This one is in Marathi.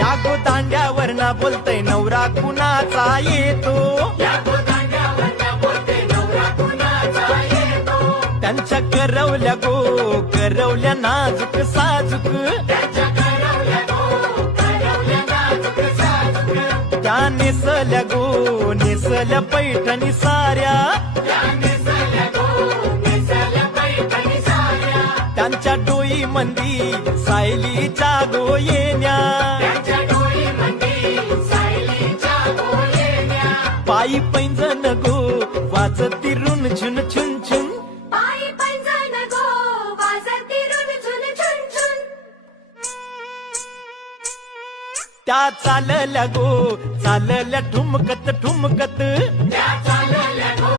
या गो दांड्यावर ना बोलतय नवरा कुणाचा येतो, त्यांच्या करवल्या गो करवल्या नाजूक साजूक, त्या नेसल्या गो नेसल्या पैठणी साऱ्या, त्यांच्या डोई मंदी सायलीच्या गो येण्या, पायी पैंजण गो वाजती रुन झुन छुन छुन, त्या चालल्या गो चालल्या ठुमकत ठुमकत,